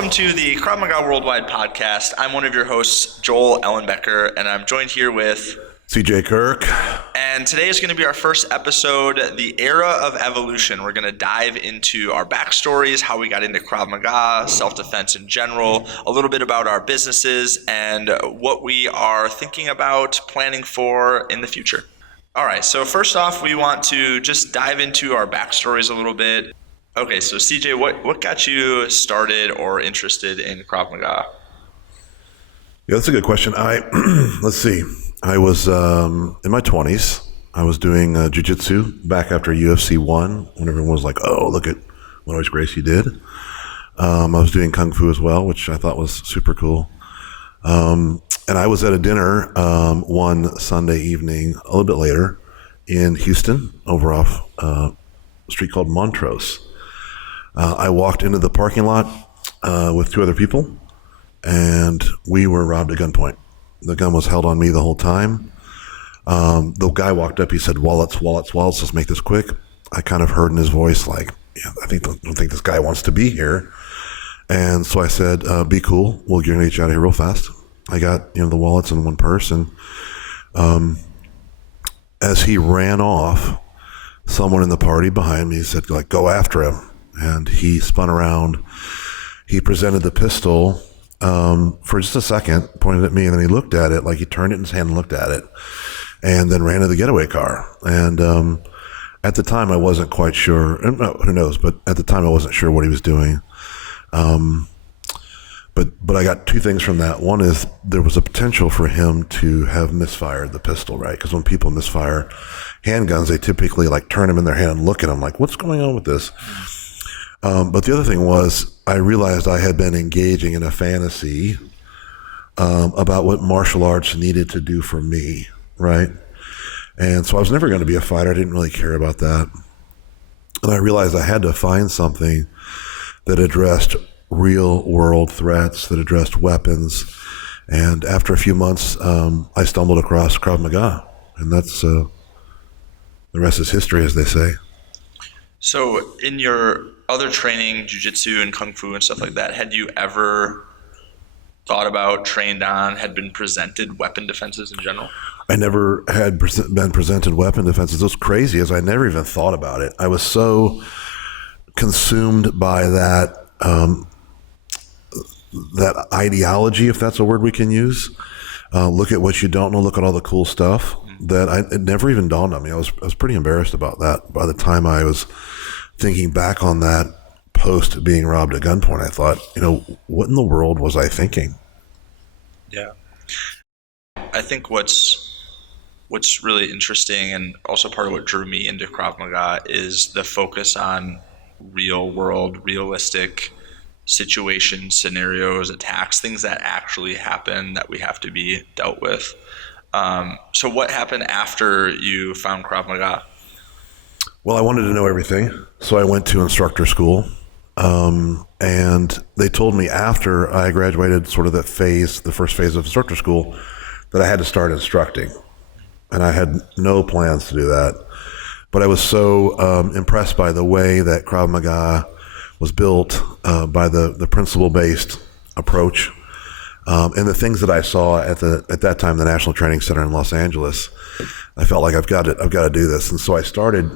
welcome to the Krav Maga Worldwide Podcast. I'm one of your hosts, Joel Ellenbecker, and I'm joined here with CJ Kirk. And today is going to be our first episode, The Era of Evolution. We're going to dive into our backstories, how we got into Krav Maga, self-defense in general, a little bit about our businesses, and what we are thinking about planning for in the future. All right, so first off, we want to just dive into our backstories a little bit. Okay, so CJ, what got you started or interested in Krav Maga? Yeah, that's a good question. Let's see. I was in my 20s. I was doing jiu-jitsu back after UFC 1 when everyone was like, oh, look at what Always Gracie did. I was doing Kung Fu as well, which I thought was super cool. And I was at a dinner one Sunday evening, a little bit later, in Houston, over off a street called Montrose. I walked into the parking lot with two other people, and we were robbed at gunpoint. The gun was held on me the whole time. The guy walked up. He said, "Wallets, wallets, wallets. Let's make this quick." I kind of heard in his voice, like, "Yeah, I don't think this guy wants to be here." And so I said, "Be cool. We're going to get you out of here real fast." I got the wallets in one purse, and as he ran off, someone in the party behind me said, "Like, go after him." And he spun around. He presented the pistol. For just a second, pointed at me, and then he looked at it, like he turned it in his hand and looked at it, and then ran to the getaway car. And at the time, I wasn't quite sure. Who knows? But at the time, I wasn't sure what he was doing. But I got two things from that. One is there was a potential for him to have misfired the pistol, right? Because when people misfire handguns, they typically like turn them in their hand and look at them like, what's going on with this? But the other thing was I realized I had been engaging in a fantasy about what martial arts needed to do for me, right? And so I was never going to be a fighter. I didn't really care about that. And I realized I had to find something that addressed real world threats, that addressed weapons. And after a few months, I stumbled across Krav Maga. And that's the rest is history, as they say. So in your other training, jiu-jitsu and kung fu and stuff like that, had you ever thought about, trained on, had been presented weapon defenses in general? I never had been presented weapon defenses. It was crazy, as I never even thought about it. I was so consumed by that that ideology, if that's a word we can use. Look at what you don't know. Look at all the cool stuff. It never even dawned on me. I was pretty embarrassed about that. By the time I was thinking back on that post being robbed at gunpoint, I thought, what in the world was I thinking? Yeah. I think what's really interesting, and also part of what drew me into Krav Maga, is the focus on real world, realistic situations, scenarios, attacks, things that actually happen that we have to be dealt with. So what happened after you found Krav Maga? Well, I wanted to know everything, so I went to instructor school, and they told me after I graduated sort of the first phase of instructor school, that I had to start instructing, and I had no plans to do that. But I was so impressed by the way that Krav Maga was built, by the principle-based approach, and the things that I saw at that time, the National Training Center in Los Angeles. I felt like I've got to do this, and so I started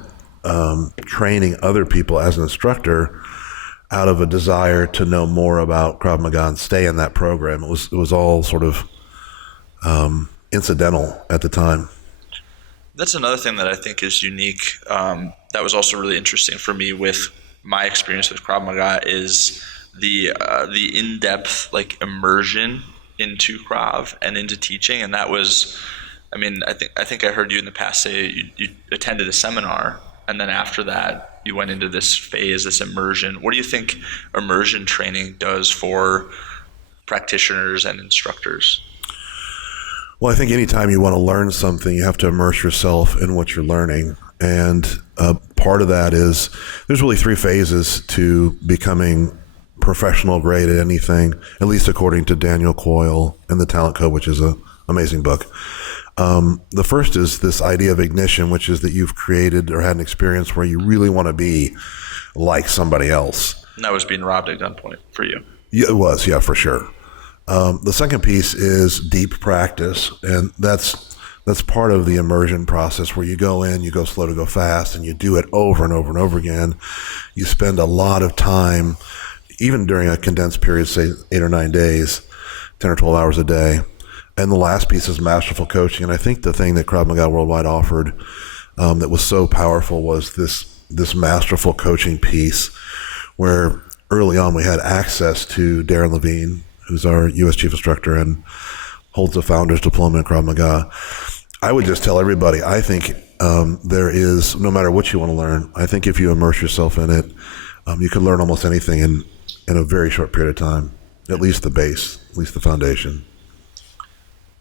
training other people as an instructor out of a desire to know more about Krav Maga and stay in that program. It was all sort of incidental at the time. That's another thing that I think is unique. That was also really interesting for me with my experience with Krav Maga is the in-depth immersion into Krav and into teaching. And that was, I think I heard you in the past say you attended a seminar, and then after that you went into this phase, this immersion. What do you think immersion training does for practitioners and instructors? Well, I think anytime you want to learn something, you have to immerse yourself in what you're learning. And part of that is there's really three phases to becoming professional grade at anything, at least according to Daniel Coyle and the Talent Code, which is an amazing book. The first is this idea of ignition, which is that you've created or had an experience where you really want to be like somebody else. And that was being robbed at gunpoint for you. Yeah, it was. Yeah, for sure. The second piece is deep practice, and that's part of the immersion process where you go in, you go slow to go fast, and you do it over and over and over again. You spend a lot of time, even during a condensed period, say 8 or 9 days, 10 or 12 hours a day. And the last piece is masterful coaching. And I think the thing that Krav Maga Worldwide offered that was so powerful was this masterful coaching piece, where early on we had access to Darren Levine, who's our U.S. chief instructor and holds the founder's diploma in Krav Maga. I would just tell everybody, I think there is, no matter what you want to learn, I think if you immerse yourself in it, you can learn almost anything in a very short period of time, at least the base, at least the foundation.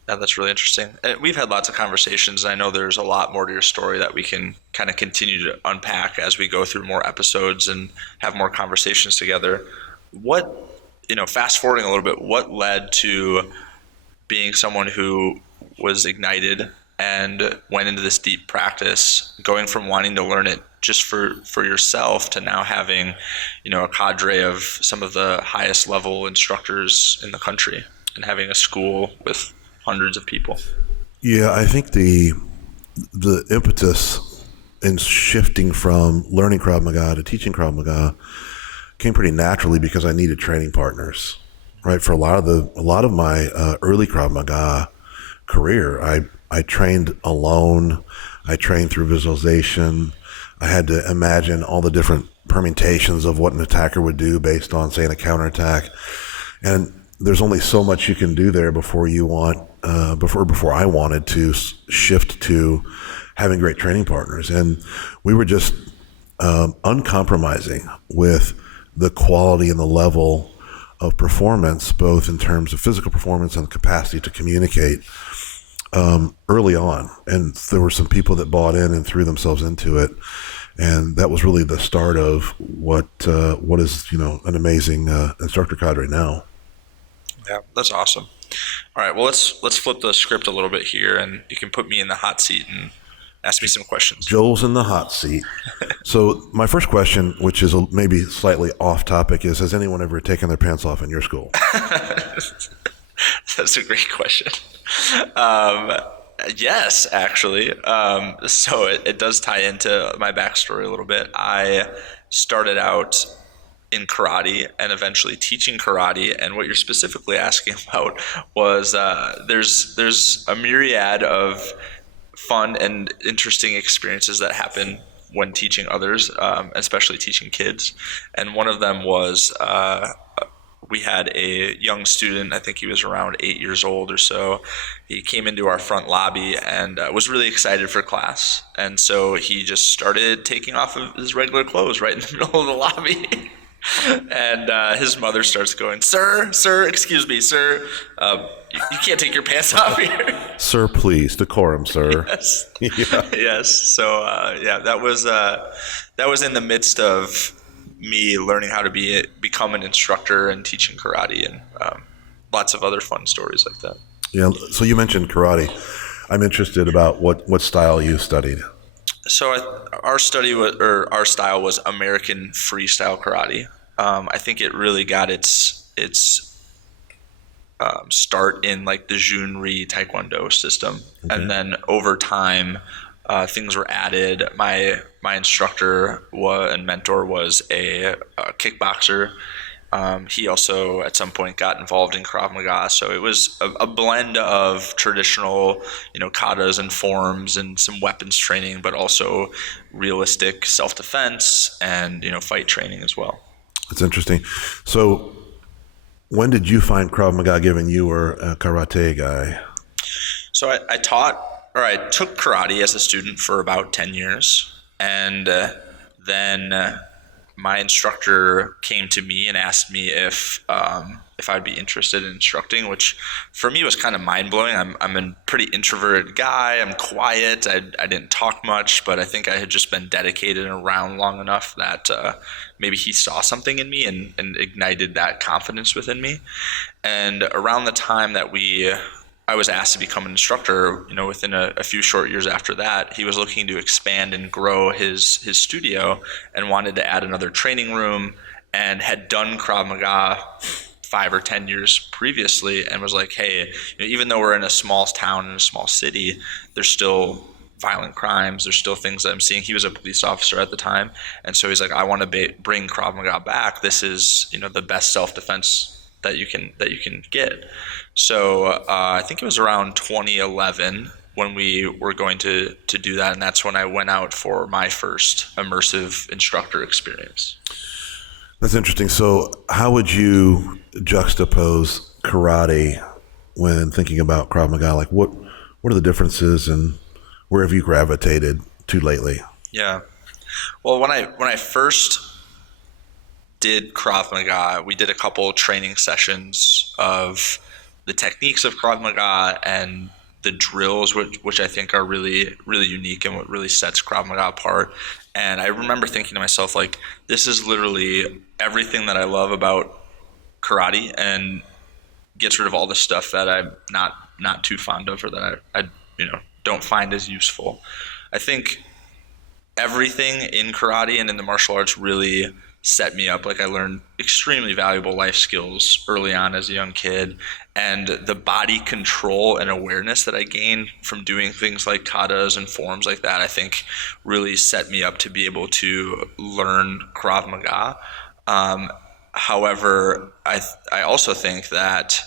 Yeah, that's really interesting. And we've had lots of conversations, and I know there's a lot more to your story that we can kind of continue to unpack as we go through more episodes and have more conversations together. Fast forwarding a little bit, what led to being someone who was ignited and went into this deep practice, going from wanting to learn it just for yourself to now having, a cadre of some of the highest level instructors in the country and having a school with hundreds of people? Yeah, I think the impetus in shifting from learning Krav Maga to teaching Krav Maga came pretty naturally because I needed training partners, right? For a lot of my early Krav Maga career, I trained alone. I trained through visualization. I had to imagine all the different permutations of what an attacker would do based on, say, a counterattack. And there's only so much you can do there before I wanted to shift to having great training partners. And we were just uncompromising with the quality and the level of performance, both in terms of physical performance and the capacity to communicate early on. And there were some people that bought in and threw themselves into it. And that was really the start of what is, an amazing instructor cadre now. Yeah, that's awesome. All right, well, let's flip the script a little bit here, and you can put me in the hot seat and ask me some questions. Joel's in the hot seat. So my first question, which is maybe slightly off topic, is: has anyone ever taken their pants off in your school? That's a great question. Yes, actually. So it does tie into my backstory a little bit. I started out in karate and eventually teaching karate, and what you're specifically asking about was there's a myriad of fun and interesting experiences that happen when teaching others, especially teaching kids. And one of them was we had a young student, I think he was around 8 years old or so. He came into our front lobby and was really excited for class, and so he just started taking off of his regular clothes right in the middle of the lobby. And his mother starts going, sir, excuse me, sir, you can't take your pants off here. Sir, please, decorum, sir. Yes. Yeah. Yes. So, that was in the midst of me learning how to become an instructor and teaching karate, and lots of other fun stories like that. Yeah. So you mentioned karate. I'm interested about what style you studied. So our style was American freestyle karate. I think it really got its start in like the Junri Taekwondo system, okay. And then over time, things were added. My instructor and mentor was a kickboxer. He also at some point got involved in Krav Maga, so it was a blend of traditional, katas and forms and some weapons training, but also realistic self-defense and fight training as well. That's interesting. So, when did you find Krav Maga, given you were a karate guy? So I took karate as a student for about 10 years, and then my instructor came to me and asked me if I'd be interested in instructing, which for me was kind of mind-blowing. I'm a pretty introverted guy. I'm quiet. I didn't talk much, but I think I had just been dedicated and around long enough that maybe he saw something in me and ignited that confidence within me. And around the time that I was asked to become an instructor, within a few short years after that, he was looking to expand and grow his studio and wanted to add another training room, and had done Krav Maga 5 or 10 years previously, and was like, hey, even though we're in a small town, in a small city, there's still violent crimes. There's still things that I'm seeing. He was a police officer at the time. And so he's like, I want to bring Krav Maga back. This is, the best self-defense that you can get. So I think it was around 2011 when we were going to do that. And that's when I went out for my first immersive instructor experience. That's interesting. So how would you juxtapose karate when thinking about Krav Maga? Like what are the differences, and where have you gravitated to lately? Yeah. Well, when I first did Krav Maga, we did a couple training sessions of the techniques of Krav Maga and the drills, which I think are really, really unique and what really sets Krav Maga apart. And I remember thinking to myself, like, this is literally everything that I love about karate and gets rid of all the stuff that I'm not too fond of, or that I don't find as useful. I think everything in karate and in the martial arts really set me up. Like, I learned extremely valuable life skills early on as a young kid, and the body control and awareness that I gained from doing things like katas and forms like that, I think really set me up to be able to learn Krav Maga. However, I also think that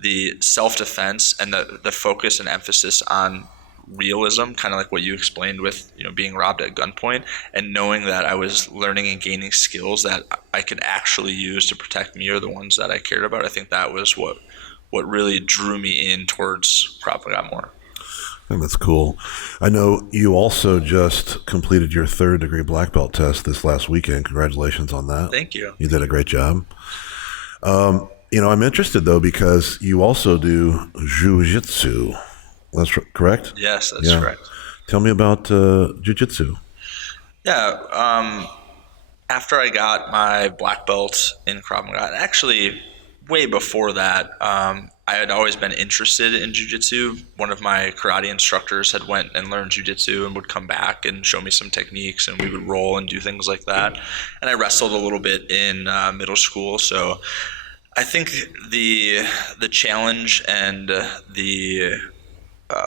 the self-defense and the focus and emphasis on realism, kind of like what you explained with being robbed at gunpoint, and knowing that I was learning and gaining skills that I could actually use to protect me or the ones that I cared about, I think that was what really drew me in towards Krav Maga more. I think that's cool. I know you also just completed your 3rd degree black belt test this last weekend. Congratulations on that. Thank you. You did a great job. I'm interested though, because you also do jiu-jitsu. That's correct? Yes, that's correct. Tell me about jiu-jitsu. Yeah. After I got my black belt in Krav Maga, actually way before that, I had always been interested in jiu-jitsu. One of my karate instructors had went and learned jiu-jitsu and would come back and show me some techniques, and we would roll and do things like that. And I wrestled a little bit in middle school. So I think the challenge and the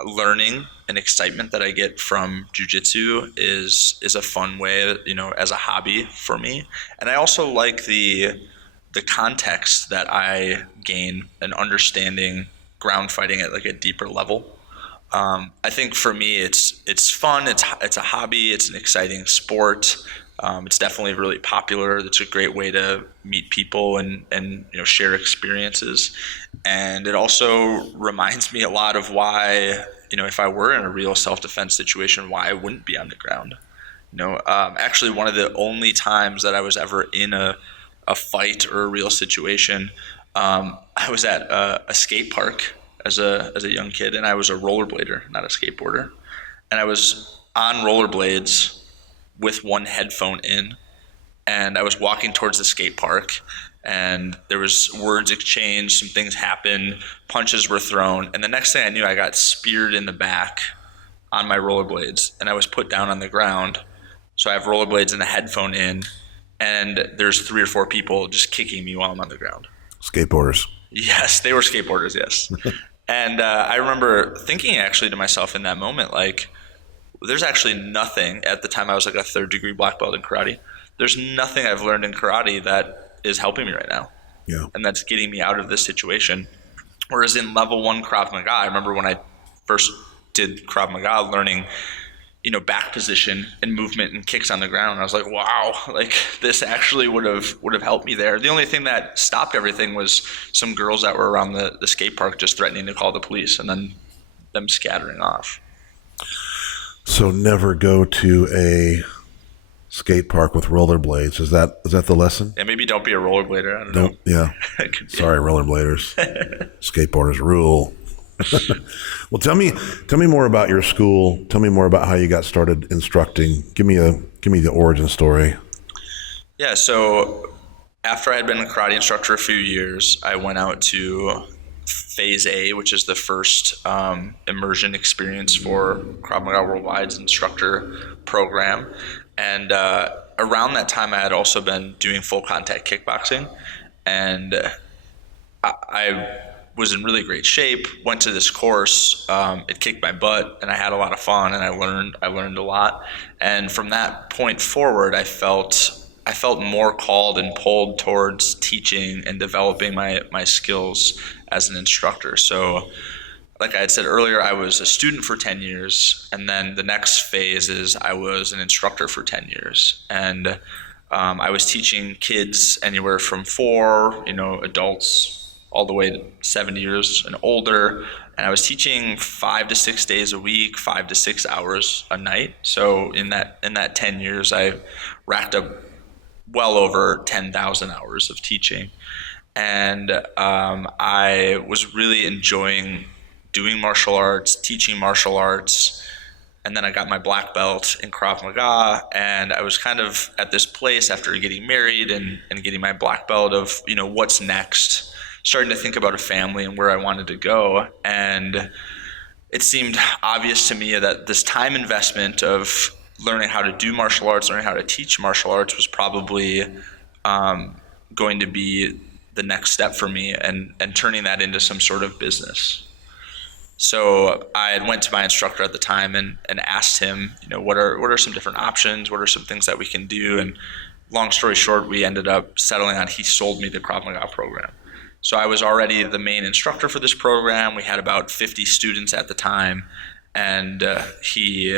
learning and excitement that I get from jiu-jitsu is a fun way, as a hobby for me. And I also like the context that I gain and understanding ground fighting at like a deeper level. I think for me, it's fun. It's a hobby. It's an exciting sport. It's definitely really popular. It's a great way to meet people and share experiences. And it also reminds me a lot of why, if I were in a real self-defense situation, why I wouldn't be on the ground. Actually one of the only times that I was ever in a fight or a real situation, I was at a skate park as a young kid, and I was a rollerblader, not a skateboarder. And I was on rollerblades with one headphone in, and I was walking towards the skate park, and there was words exchanged, some things happened, punches were thrown, and the next thing I knew, I got speared in the back on my rollerblades, and I was put down on the ground. So I have rollerblades and a headphone in, and there's 3 or 4 people just kicking me while I'm on the ground. Skateboarders. Yes, they were skateboarders, yes. And I remember thinking actually to myself in that moment, like, there's actually nothing, at the time I was like a 3rd degree black belt in karate, there's nothing I've learned in karate that is helping me right now. Yeah. And that's getting me out of this situation. Whereas in level 1 Krav Maga, I remember when I first did Krav Maga, learning back position and movement and kicks on the ground. I was like, wow, like this actually would have helped me there. The only thing that stopped everything was some girls that were around the skate park just threatening to call the police, and then them scattering off. So never go to a skate park with rollerblades. Is that the lesson? Yeah, maybe don't be a rollerblader. I don't know. Yeah. Sorry, rollerbladers. Skateboarders rule. Well, tell me more about your school. Tell me more about how you got started instructing. Give me the origin story. Yeah, so after I had been a karate instructor a few years, I went out to Phase A, which is the first immersion experience for Krav Maga Worldwide's instructor program. And around that time, I had also been doing full contact kickboxing. And I was in really great shape, went to this course, it kicked my butt, and I had a lot of fun, and I learned a lot. And from that point forward, I felt more called and pulled towards teaching and developing my skills as an instructor. So like I had said earlier, I was a student for 10 years, and then the next phase is I was an instructor for 10 years. And I was teaching kids anywhere from 4, adults, all the way to 7 years and older. And I was teaching 5 to 6 days a week, 5 to 6 hours a night. So in that 10 years, I racked up well over 10,000 hours of teaching. And I was really enjoying doing martial arts, teaching martial arts. And then I got my black belt in Krav Maga, and I was kind of at this place after getting married and getting my black belt of, what's next, starting to think about a family and where I wanted to go. And it seemed obvious to me that this time investment of learning how to do martial arts, learning how to teach martial arts was probably going to be the next step for me, and turning that into some sort of business. So I went to my instructor at the time and asked him, what are some different options? What are some things that we can do? And long story short, we ended up settling on, he sold me the Krav Maga program. So I was already the main instructor for this program. We had about 50 students at the time, and he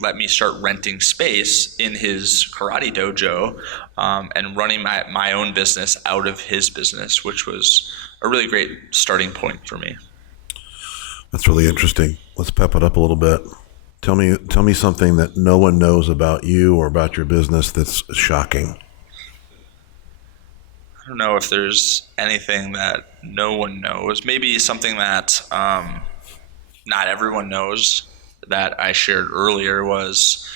let me start renting space in his karate dojo and running my own business out of his business, which was a really great starting point for me. That's really interesting. Let's pep it up a little bit. Tell me something that no one knows about you or about your business that's shocking. I don't know if there's anything that no one knows. Maybe something that not everyone knows that I shared earlier was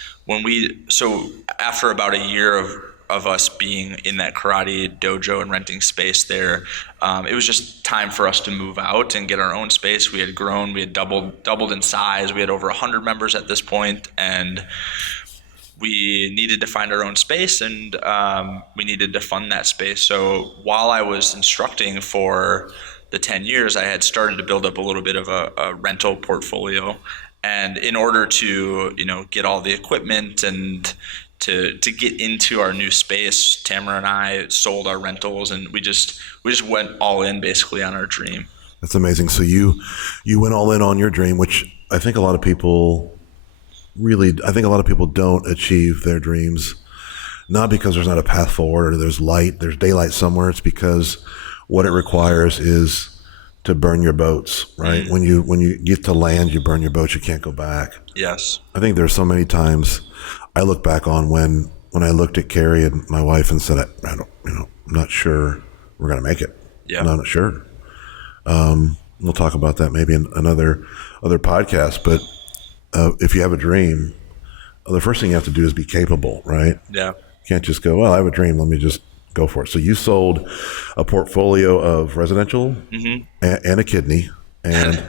so after about a year of us being in that karate dojo and renting space there, it was just time for us to move out and get our own space. We had grown, we had doubled in size. We had over 100 members at this point, and we needed to find our own space, and we needed to fund that space. So while I was instructing for the 10 years, I had started to build up a little bit of a rental portfolio. And in order to, get all the equipment and to get into our new space, Tamara and I sold our rentals, and we just went all in basically on our dream. That's amazing. So you went all in on your dream, which I think a lot of people don't achieve their dreams, not because there's not a path forward or there's daylight somewhere. It's because what it requires is to burn your boats, right? Mm-hmm. When you get to land, you burn your boats. You can't go back. Yes. I think there's so many times I look back on when I looked at Carrie and my wife and said, I don't, I'm not sure we're going to make it. Yeah. I'm not sure. We'll talk about that maybe in other podcasts. But if you have a dream, the first thing you have to do is be capable, right? Yeah. You can't just go, well, I have a dream. Let me just go for it. So you sold a portfolio of residential mm-hmm. and a kidney, and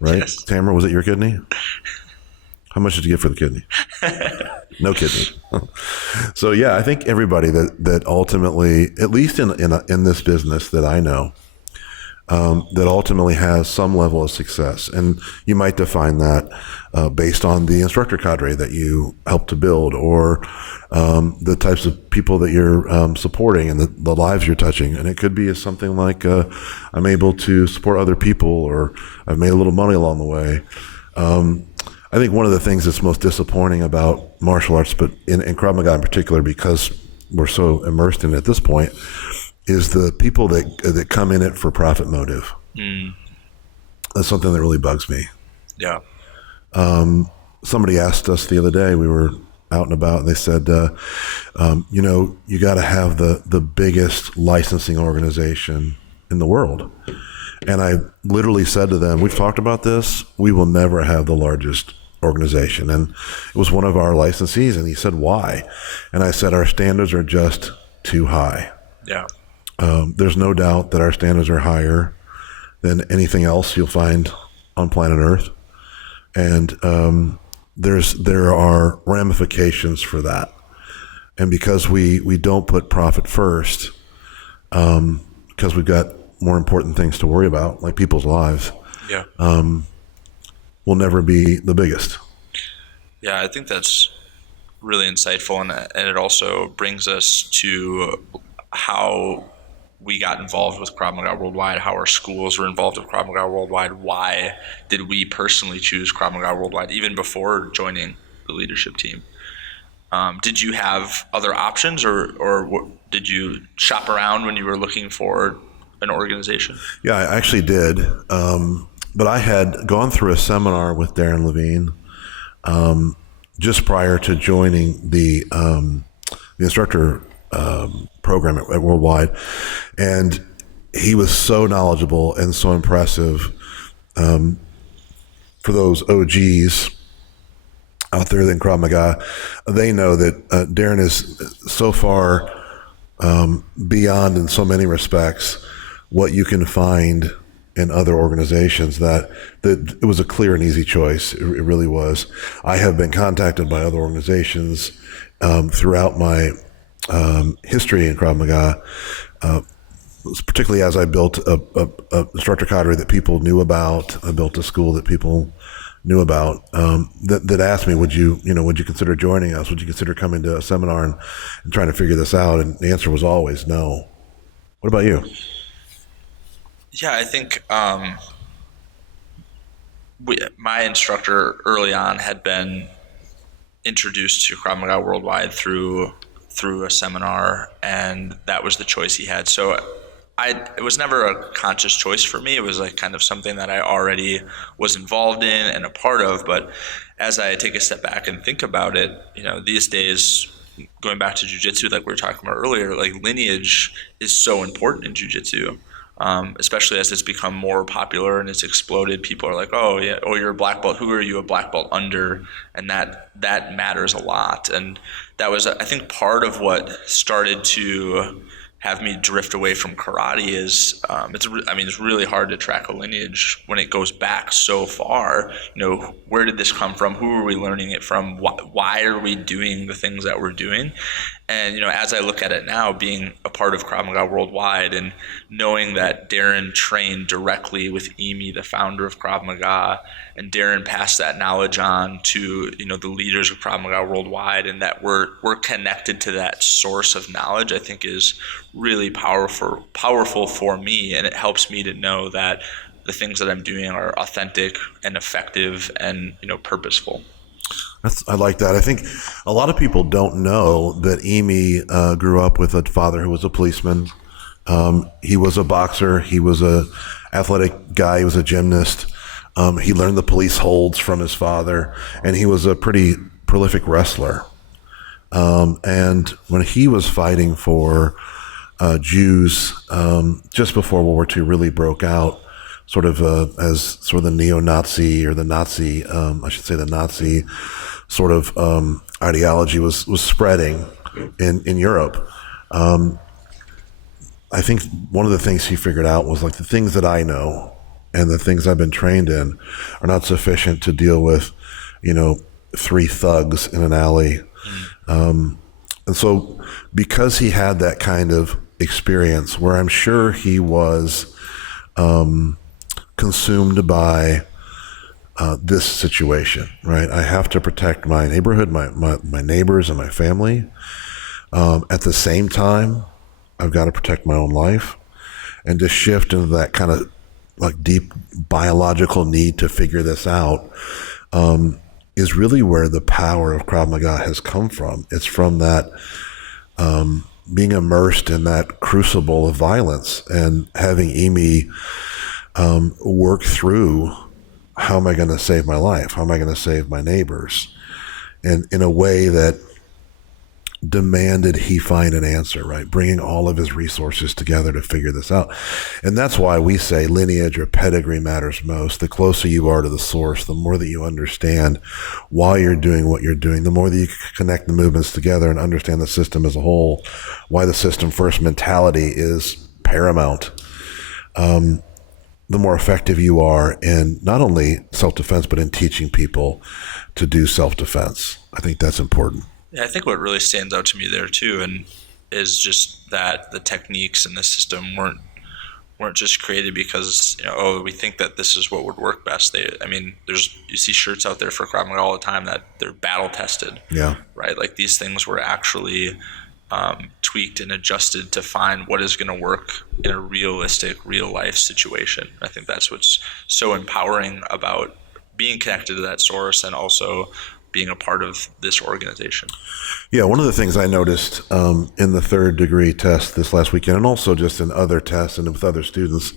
right? Yes. Tamara, was it your kidney? How much did you get for the kidney? No kidney. So yeah, I think everybody that ultimately, at least in this business that I know, that ultimately has some level of success, and you might define that based on the instructor cadre that you help to build, or the types of people that you're supporting and the lives you're touching. And it could be something like I'm able to support other people, or I've made a little money along the way. I think one of the things that's most disappointing about martial arts, but in Krav Maga in particular, because we're so immersed in it at this point, is the people that come in it for profit motive. Mm. That's something that really bugs me. Yeah. Somebody asked us the other day, we were out and about, and they said, you got to have the biggest licensing organization in the world. And I literally said to them, we've talked about this, we will never have the largest organization. And it was one of our licensees, and he said, why? And I said, our standards are just too high. Yeah. There's no doubt that our standards are higher than anything else you'll find on planet Earth. And there are ramifications for that. And because we don't put profit first, because we've got more important things to worry about, like people's lives, Yeah. will never be the biggest. Yeah, I think that's really insightful, and it also brings us to how we got involved with Krav Maga Worldwide, how our schools were involved with Krav Maga Worldwide. Why did we personally choose Krav Maga Worldwide even before joining the leadership team? Did you have other options, or did you shop around when you were looking for an organization? Yeah, I actually did. But I had gone through a seminar with Darren Levine just prior to joining the instructor program at Worldwide. And he was so knowledgeable and so impressive. For those OGs out there in Krav Maga, they know that Darren is so far beyond in so many respects what you can find in other organizations that it was a clear and easy choice. It really was. I have been contacted by other organizations throughout my history in Krav Maga, particularly as I built a instructor cadre that people knew about. I built a school that people knew about, that asked me, would you consider joining us? Would you consider coming to a seminar and trying to figure this out? And the answer was always no. What about you? Yeah, I think my instructor early on had been introduced to Krav Maga Worldwide through a seminar, and that was the choice he had. So it was never a conscious choice for me. It was like kind of something that I already was involved in and a part of. But as I take a step back and think about it, these days, going back to jiu-jitsu, like we were talking about earlier, like lineage is so important in jiu-jitsu. Especially as it's become more popular and it's exploded. People are like, oh yeah, oh, you're a black belt. Who are you a black belt under? And that matters a lot. And that was, I think, part of what started to have me drift away from karate is it's really hard to track a lineage when it goes back so far. Where did this come from? Who are we learning it from? Why are we doing the things that we're doing? And as I look at it now, being a part of Krav Maga Worldwide and knowing that Darren trained directly with Emi, the founder of Krav Maga, and Darren passed that knowledge on to the leaders of Krav Maga Worldwide, and that we're connected to that source of knowledge, I think is really powerful for me, and it helps me to know that the things that I'm doing are authentic and effective and purposeful. I like that. I think a lot of people don't know that Emi grew up with a father who was a policeman. He was a boxer. He was a athletic guy. He was a gymnast. He learned the police holds from his father, and he was a pretty prolific wrestler. And when he was fighting for Jews just before World War II really broke out, sort of as sort of the neo-Nazi or the Nazi, the Nazi sort of ideology was spreading in Europe. I think one of the things he figured out was like the things that I know and the things I've been trained in are not sufficient to deal with, three thugs in an alley. And so because he had that kind of experience where I'm sure he was consumed by this situation, right? I have to protect my neighborhood, my neighbors and my family. At the same time, I've got to protect my own life, and to shift into that kind of like deep biological need to figure this out is really where the power of Krav Maga has come from. It's from that being immersed in that crucible of violence and having Emi work through, how am I going to save my life? How am I going to save my neighbors? And in a way that demanded he find an answer, right? Bringing all of his resources together to figure this out. And that's why we say lineage or pedigree matters most. The closer you are to the source, the more that you understand why you're doing what you're doing, the more that you can connect the movements together and understand the system as a whole, why the system first mentality is paramount. The more effective you are in not only self-defense, but in teaching people to do self-defense. I think that's important. Yeah, I think what really stands out to me there too, and is just that the techniques in the system weren't just created because, we think that this is what would work best. You see shirts out there for Krav Maga all the time that they're battle tested. Yeah. Right. Like these things were actually tweaked and adjusted to find what is going to work in a realistic, real life situation. I think that's what's so empowering about being connected to that source and also being a part of this organization. Yeah, one of the things I noticed in the third degree test this last weekend, and also just in other tests and with other students,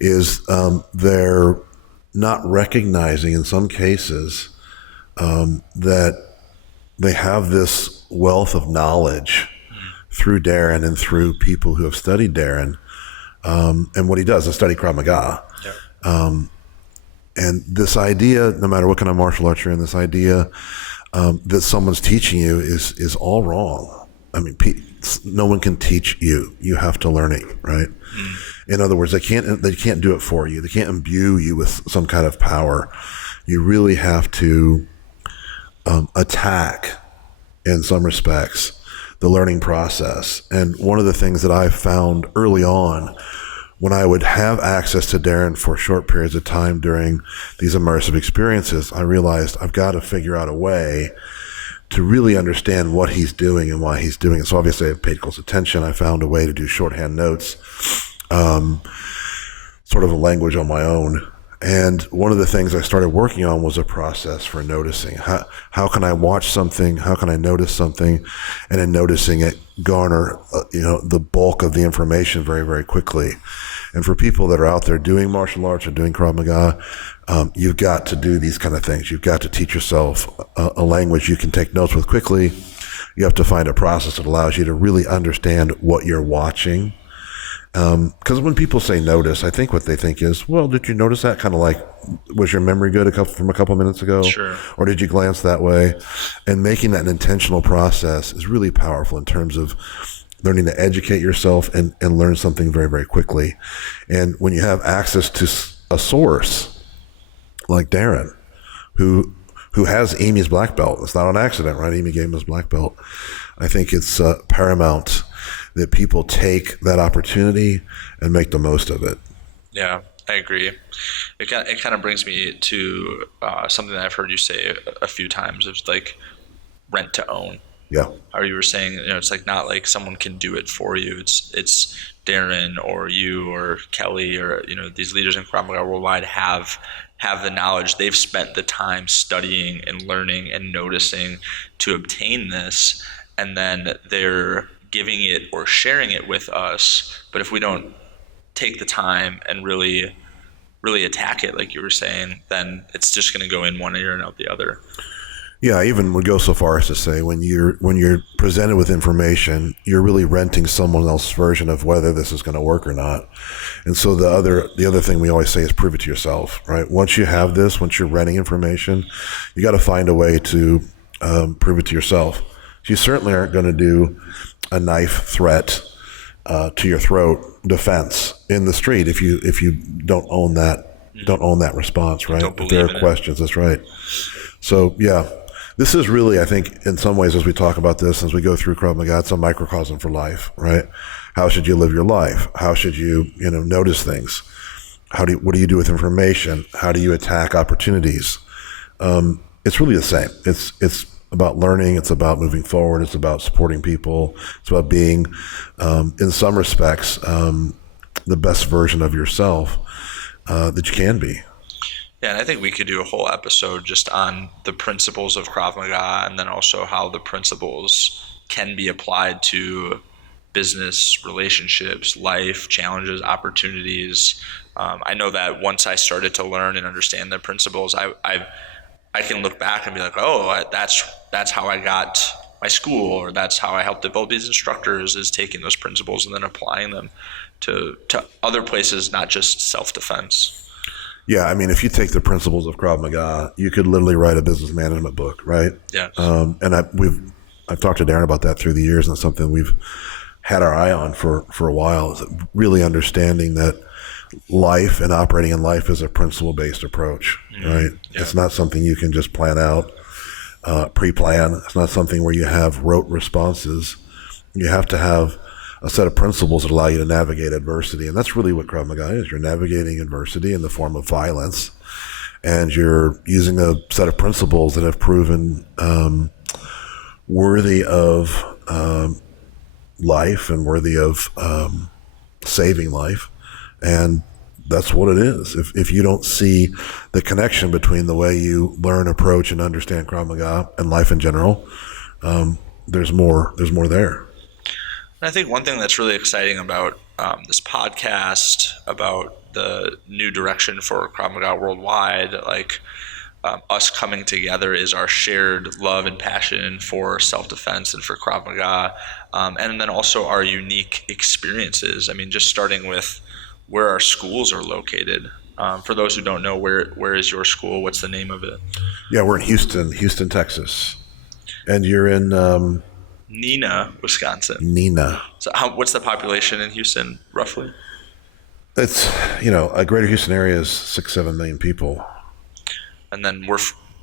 is they're not recognizing in some cases that they have this wealth of knowledge through Darren and through people who have studied Darren. And what he does is study Krav Maga. Yeah. And this idea, no matter what kind of martial arts you're in, this idea that someone's teaching you is all wrong. I mean, no one can teach you. You have to learn it, right? In other words, they can't do it for you. They can't imbue you with some kind of power. You really have to attack, in some respects, the learning process. And one of the things that I found early on, when I would have access to Darren for short periods of time during these immersive experiences, I realized I've got to figure out a way to really understand what he's doing and why he's doing it. So obviously I paid close attention. I found a way to do shorthand notes, sort of a language on my own. And one of the things I started working on was a process for noticing. How can I watch something? How can I notice something? And in noticing it, garner, the bulk of the information very, very quickly. And for people that are out there doing martial arts or doing Krav Maga, you've got to do these kind of things. You've got to teach yourself a language you can take notes with quickly. You have to find a process that allows you to really understand what you're watching. Because when people say notice, I think what they think is, well, did you notice that? Kind of like, was your memory good from a couple minutes ago? Sure. Or did you glance that way? And making that an intentional process is really powerful in terms of learning to educate yourself and learn something very, very quickly. And when you have access to a source like Darren, who has Amy's black belt, it's not an accident, right? Amy gave him his black belt. I think it's paramount that people take that opportunity and make the most of it. Yeah, I agree. It kind of brings me to something that I've heard you say a few times. It's like rent to own. Yeah. Or you were saying, it's like not like someone can do it for you. It's Darren or you or Kelly or these leaders in Krav Maga Worldwide have the knowledge. They've spent the time studying and learning and noticing to obtain this, and then they're giving it or sharing it with us. But if we don't take the time and really attack it, like you were saying, then it's just going to go in one ear and out the other. Yeah, I even would go so far as to say when you're presented with information, you're really renting someone else's version of whether this is going to work or not. And so the other thing we always say is prove it to yourself, right? Once you have this, once you're renting information, you got to find a way to prove it to yourself. You certainly aren't going to do a knife threat to your throat defense in the street if you don't own that response, right? If there are questions, that's right. So yeah, this is really, I think, in some ways, as we talk about this, as we go through Krav Maga, it's a microcosm for life, right? How should you live your life? How should you notice things? What do you do with information? How do you attack opportunities? It's really the same. It's about learning. It's about moving forward. It's about supporting people. It's about being, in some respects, the best version of yourself that you can be. Yeah, and I think we could do a whole episode just on the principles of Krav Maga, and then also how the principles can be applied to business, relationships, life, challenges, opportunities. I know that once I started to learn and understand the principles, I can look back and be like, oh, that's how I got my school, or that's how I helped develop these instructors, is taking those principles and then applying them to other places, not just self-defense. Yeah, I mean, if you take the principles of Krav Maga, you could literally write a business management book, right? Yeah. And I've talked to Darren about that through the years, and it's something we've had our eye on for a while, is really understanding that life and operating in life is a principle-based approach, right? Yeah. It's not something you can just plan out, pre-plan. It's not something where you have rote responses. You have to have a set of principles that allow you to navigate adversity. And that's really what Krav Maga is. You're navigating adversity in the form of violence, and you're using a set of principles that have proven worthy of life and worthy of saving life. And that's what it is. If you don't see the connection between the way you learn, approach, and understand Krav Maga and life in general, there's more there. And I think one thing that's really exciting about this podcast, about the new direction for Krav Maga Worldwide, like us coming together, is our shared love and passion for self-defense and for Krav Maga, and then also our unique experiences. I mean, just starting with where our schools are located. For those who don't know, where is your school? What's the name of it? Yeah, we're in Houston, Texas. And you're in Neenah, Wisconsin. Neenah. So what's the population in Houston, roughly? It's, a greater Houston area is 6-7 million people. And then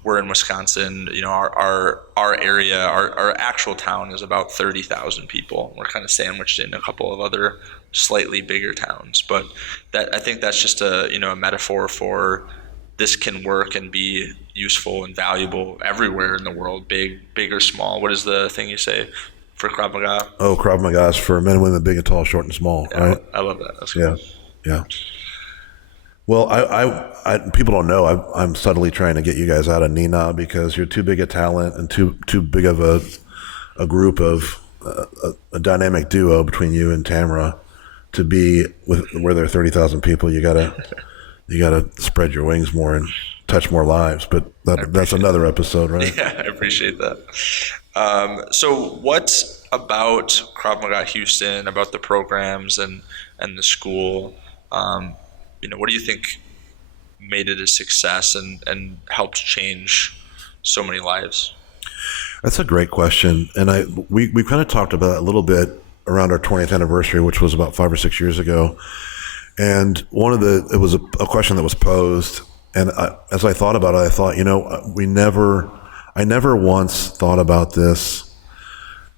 we're in Wisconsin. Our area, our actual town is about 30,000 people. We're kind of sandwiched in a couple of other slightly bigger towns, but I think that's just a metaphor for this can work and be useful and valuable everywhere in the world, big or small. What is the thing you say for Krav Maga? Oh, Krav Maga is for men and women, big and tall, short and small, yeah, right? I love that. That's cool. Yeah. Well, I people don't know, I'm subtly trying to get you guys out of Neenah because you're too big a talent and too big of a group of a dynamic duo between you and Tamara to be where there are 30,000 people. You gotta spread your wings more and touch more lives. But that's another episode, right? Yeah, I appreciate that. So what about Krav Maga Houston, about the programs and the school? What do you think made it a success and helped change so many lives? That's a great question. And we kind of talked about it a little bit around our 20th anniversary, which was about 5 or 6 years ago. And it was a question that was posed. And as I thought about it, I thought, I never once thought about this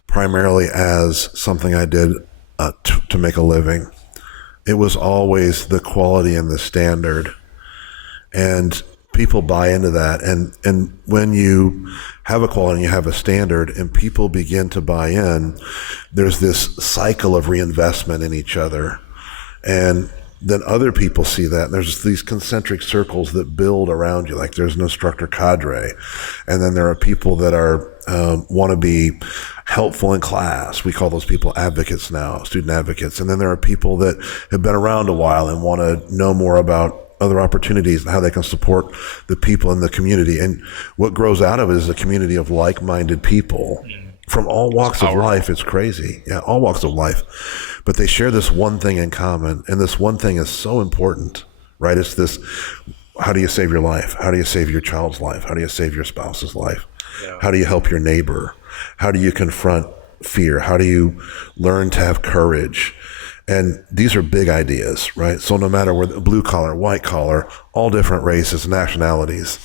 primarily as something I did to make a living. It was always the quality and the standard. And people buy into that. And when you have a quality and you have a standard and people begin to buy in, there's this cycle of reinvestment in each other. And then other people see that, and there's these concentric circles that build around you. Like there's an instructor cadre, and then there are people that are want to be helpful in class. We call those people advocates now, student advocates. And then there are people that have been around a while and want to know more about other opportunities and how they can support the people in the community. And what grows out of it is a community of like-minded people from all walks of life. It's crazy. Yeah, all walks of life. But they share this one thing in common, and this one thing is so important, right? It's this: how do you save your life? How do you save your child's life? How do you save your spouse's life? Yeah. How do you help your neighbor? How do you confront fear? How do you learn to have courage? And these are big ideas, right? So no matter where, blue collar, white collar, all different races, nationalities,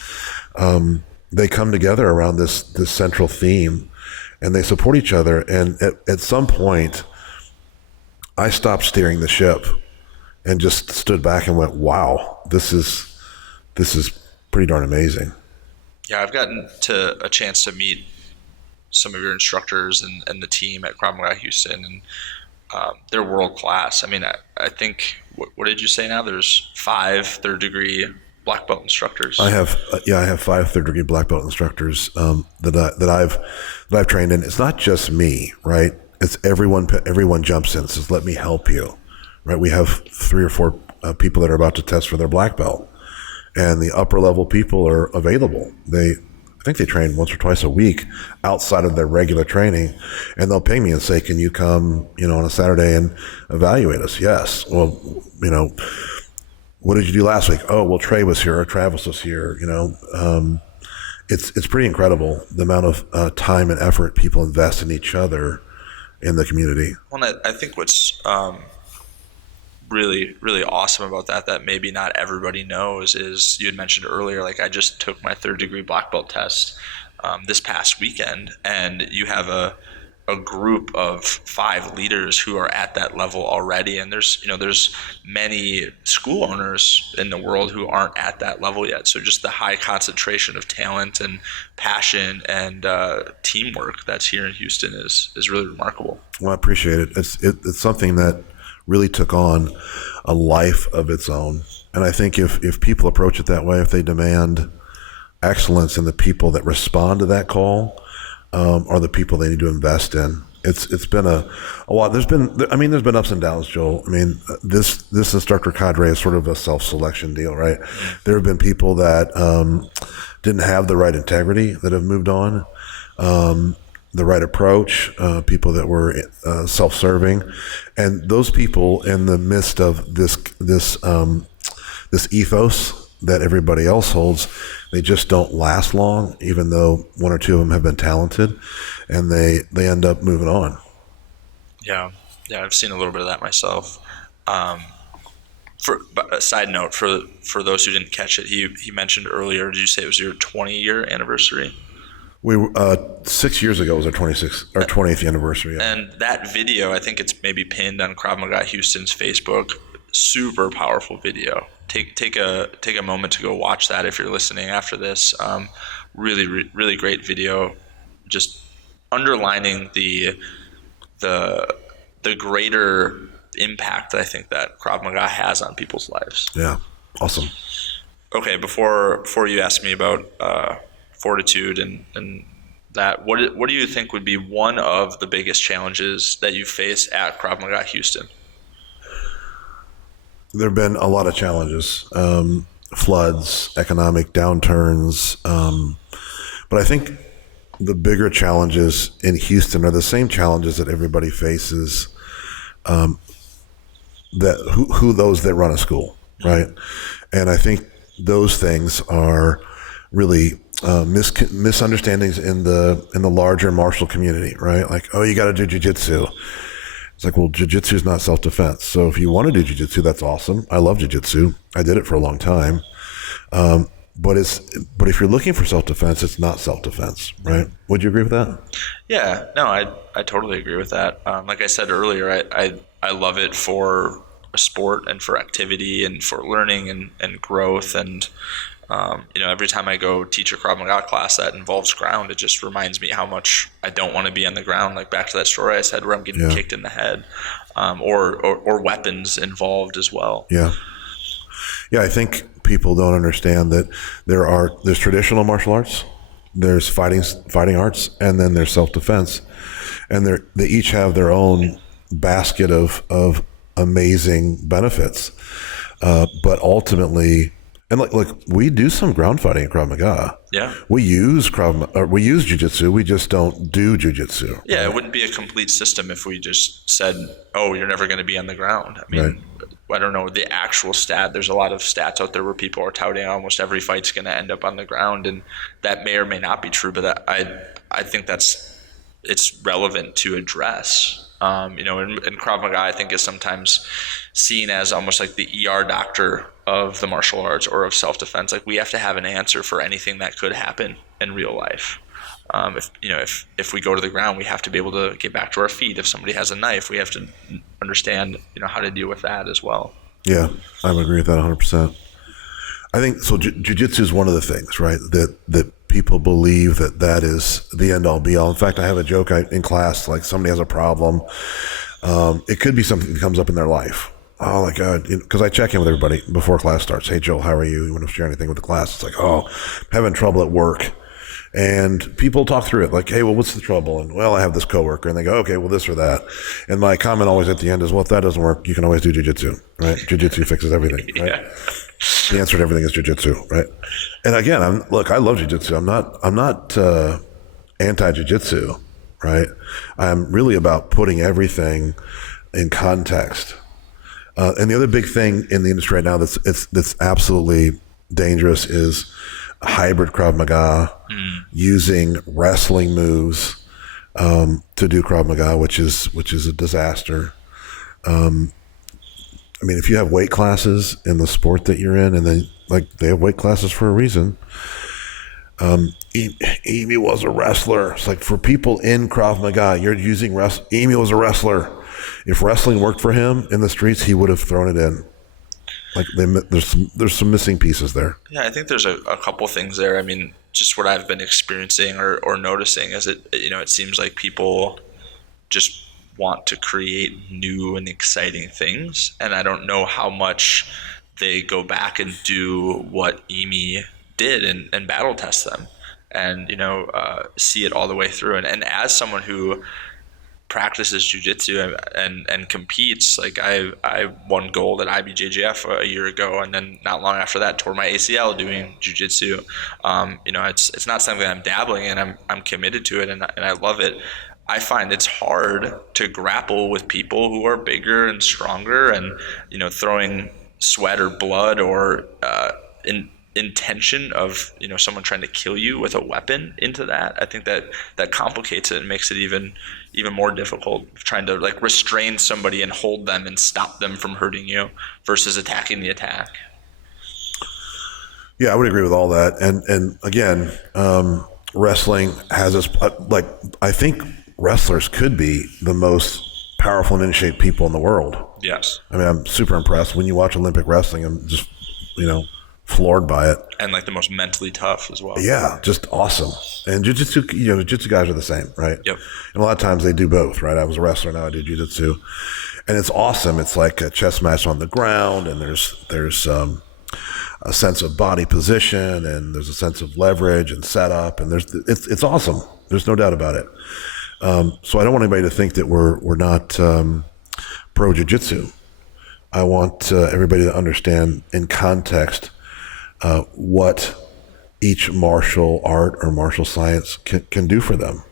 they come together around this central theme, and they support each other. And at some point, I stopped steering the ship and just stood back and went, wow, this is pretty darn amazing. Yeah, I've gotten a chance to meet some of your instructors and the team at Krav Maga Houston, and they're world class. I mean, I think, what did you say now? There's 5 third degree black belt instructors. I have 5 third degree black belt instructors that I've trained in. It's not just me, right? It's everyone jumps in and says, let me help you, right? We have 3 or 4 people that are about to test for their black belt, and the upper level people are available. I think they train once or twice a week outside of their regular training, and they'll ping me and say, can you come, on a Saturday and evaluate us? Yes. Well, what did you do last week? Oh, well, Trey was here, or Travis was here. It's pretty incredible the amount of time and effort people invest in each other in the community. Well, I think what's really, really awesome about that maybe not everybody knows is, you had mentioned earlier, like I just took my 3rd degree black belt test this past weekend, and you have a group of 5 leaders who are at that level already, and there's many school owners in the world who aren't at that level yet. So just the high concentration of talent and passion and teamwork that's here in Houston is really remarkable. Well, I appreciate it. It's something that really took on a life of its own, and I think if people approach it that way, if they demand excellence in the people that respond to that call, are the people they need to invest in. It's been a lot. There's been ups and downs, Joel. I mean, this instructor cadre is sort of a self-selection deal, right? There have been people that didn't have the right integrity that have moved on, the right approach, people that were self-serving, and those people in the midst of this ethos that everybody else holds, they just don't last long, even though 1 or 2 of them have been talented, and they end up moving on. Yeah, I've seen a little bit of that myself. But a side note, for those who didn't catch it, he mentioned earlier, did you say it was your 20-year anniversary? We 6 years ago was our 20th anniversary. Yeah. And that video, I think it's maybe pinned on Krav Maga Houston's Facebook. Super powerful video. Take a moment to go watch that if you're listening after this. Really great video, just underlining the greater impact I think that Krav Maga has on people's lives. Yeah, awesome. Okay, before you ask me about Fortitude and that, what do you think would be one of the biggest challenges that you face at Krav Maga Houston? There have been a lot of challenges, floods, economic downturns, but I think the bigger challenges in Houston are the same challenges that everybody faces, who those that run a school, right? And I think those things are really misunderstandings in the larger martial community, right? Like, oh, you got to do jiu-jitsu. It's like, well, jiu-jitsu is not self-defense. So if you want to do jiu-jitsu, that's awesome. I love jiu-jitsu. I did it for a long time. But if you're looking for self-defense, it's not self-defense, right? Would you agree with that? Yeah, no, I totally agree with that. Like I said earlier, I love it for a sport and for activity and for learning and growth. And every time I go teach a Krav Maga class that involves ground, it just reminds me how much I don't want to be on the ground. Like back to that story I said where I'm getting kicked in the head, or weapons involved as well. Yeah. Yeah, I think people don't understand that there's traditional martial arts, there's fighting arts, and then there's self-defense, and they each have their own basket of amazing benefits, but ultimately. And like we do some ground fighting in Krav Maga. Yeah. We use jiu-jitsu. We just don't do jiu-jitsu. Yeah, it wouldn't be a complete system if we just said, "Oh, you're never going to be on the ground." I mean, right. I don't know the actual stat. There's a lot of stats out there where people are touting almost every fight's going to end up on the ground, and that may or may not be true. But I think it's relevant to address. And Krav Maga, I think, is sometimes seen as almost like the ER doctor of the martial arts or of self-defense. Like we have to have an answer for anything that could happen in real life. If we go to the ground, we have to be able to get back to our feet. If somebody has a knife, we have to understand, how to deal with that as well. Yeah, I would agree with that 100%. I think so. Jiu-jitsu is one of the things, right? That people believe that is the end all be all. In fact, I have a joke in class, like somebody has a problem. It could be something that comes up in their life. Oh, like, because I check in with everybody before class starts. Hey, Joel, how are you? You want to share anything with the class? It's like, oh, I'm having trouble at work. And people talk through it like, hey, well, what's the trouble? And, well, I have this coworker. And they go, okay, well, this or that. And my comment always at the end is, well, if that doesn't work, you can always do jiu-jitsu, right? Jiu-jitsu fixes everything, right? Yeah. The answer to everything is jiu-jitsu, right? And again, I love jiu-jitsu. I'm not anti-jiu-jitsu, right? I'm really about putting everything in context. And the other big thing in the industry right now that's absolutely dangerous is hybrid Krav Maga, using wrestling moves to do Krav Maga, which is a disaster. I mean, if you have weight classes in the sport that you're in, and then like they have weight classes for a reason, Emi was a wrestler. It's like, for people in Krav Maga, you're using Emi was a wrestler. If wrestling worked for him in the streets, he would have thrown it in. Like, there's some missing pieces there. Yeah, I think there's a couple things there. I mean, just what I've been experiencing or noticing is it seems like people just want to create new and exciting things, and I don't know how much they go back and do what Emi did and battle test them and see it all the way through. And as someone who practices jiu-jitsu and competes, like I won gold at IBJJF a year ago, and then not long after that tore my ACL doing jiu-jitsu. It's not something I'm dabbling in. I'm committed to it, and I love it. I find it's hard to grapple with people who are bigger and stronger and throwing sweat or blood or intention of someone trying to kill you with a weapon into that. I think that complicates it and makes it even more difficult, trying to like restrain somebody and hold them and stop them from hurting you versus attacking the attack. Yeah, I would agree with all that. And again, wrestling has this, like, I think wrestlers could be the most powerful and in shape people in the world. Yes. I mean, I'm super impressed. When you watch Olympic wrestling, I'm just, floored by it. And like the most mentally tough as well. Yeah, just awesome. And jiu-jitsu, jiu-jitsu guys are the same, right? Yep. And a lot of times they do both, right? I was a wrestler, now I do jiu-jitsu. And it's awesome. It's like a chess match on the ground, and there's a sense of body position, and there's a sense of leverage and setup, and it's awesome. There's no doubt about it. So I don't want anybody to think that we're not pro jiu-jitsu. I want everybody to understand in context what each martial art or martial science can do for them.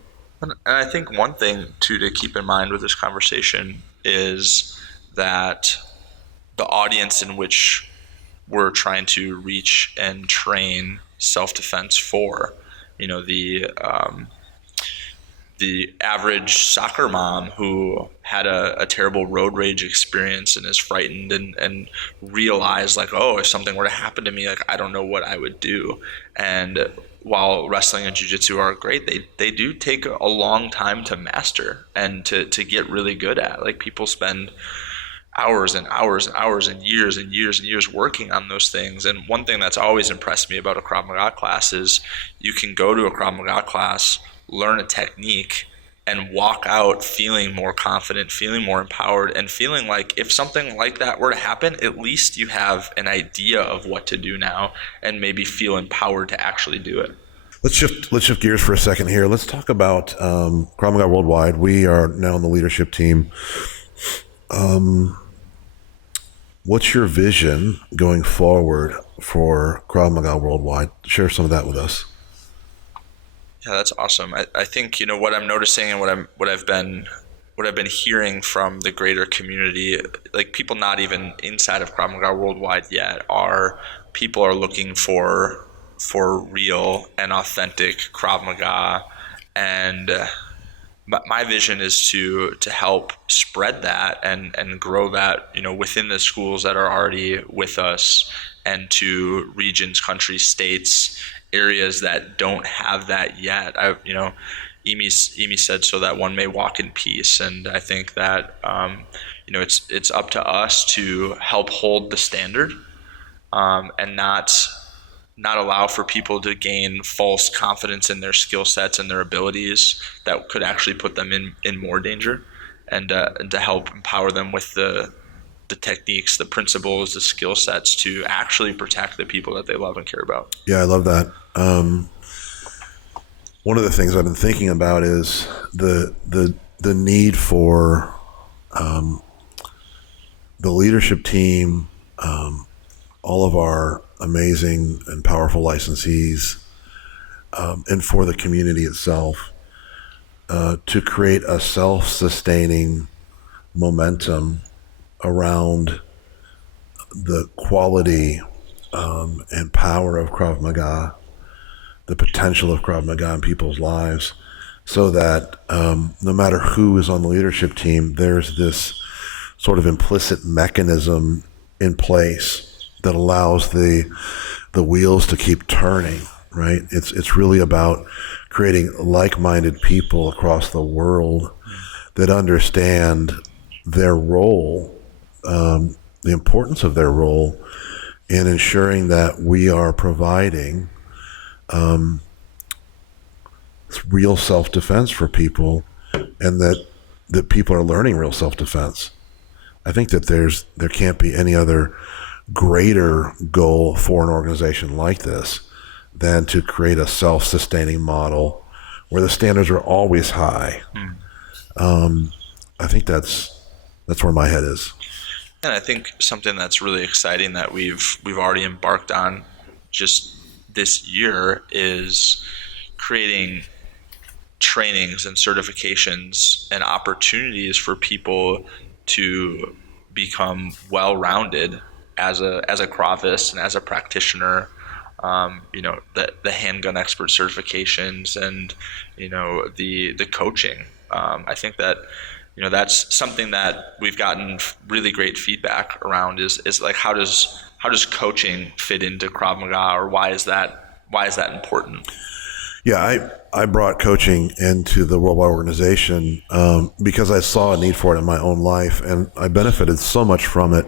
And I think one thing too to keep in mind with this conversation is that the audience in which we're trying to reach and train self-defense for, the average soccer mom who had a terrible road rage experience and is frightened and realized like, oh, if something were to happen to me, like, I don't know what I would do. And while wrestling and jiu-jitsu are great, they do take a long time to master and to get really good at. Like, people spend hours and hours and hours and years and years and years working on those things. And one thing that's always impressed me about a Krav Maga class is you can go to a Krav Maga class, learn a technique, and walk out feeling more confident, feeling more empowered, and feeling like if something like that were to happen, at least you have an idea of what to do now and maybe feel empowered to actually do it. Let's shift gears for a second here. Let's talk about Krav Maga Worldwide. We are now on the leadership team. What's your vision going forward for Krav Maga Worldwide? Share some of that with us. Yeah, that's awesome. I think what I'm noticing and what I've been hearing from the greater community, like people not even inside of Krav Maga Worldwide yet, people are looking for real and authentic Krav Maga, and my vision is to help spread that and grow that within the schools that are already with us, and to regions, countries, states, areas that don't have that yet. Emi said, so that one may walk in peace, and I think that it's up to us to help hold the standard, and not allow for people to gain false confidence in their skill sets and their abilities that could actually put them in more danger, and to help empower them with the techniques, the principles, the skill sets to actually protect the people that they love and care about. Yeah, I love that. One of the things I've been thinking about is the need for the leadership team, all of our amazing and powerful licensees, and for the community itself, to create a self-sustaining momentum around the quality and power of Krav Maga, the potential of Krav Maga in people's lives, so that no matter who is on the leadership team, there's this sort of implicit mechanism in place that allows the wheels to keep turning right? It's really about creating like-minded people across the world that understand their role, the importance of their role in ensuring that we are providing real self-defense for people, and that people are learning real self-defense. I think that there can't be any other greater goal for an organization like this than to create a self-sustaining model where the standards are always high. I think that's where my head is. And I think something that's really exciting that we've already embarked on just this year is creating trainings and certifications and opportunities for people to become well-rounded as a Kravist and as a practitioner. The handgun expert certifications and the coaching. I think that that's something that we've gotten really great feedback around is like how does coaching fit into Krav Maga, or why is that important? Yeah, I brought coaching into the worldwide organization because I saw a need for it in my own life, and I benefited so much from it.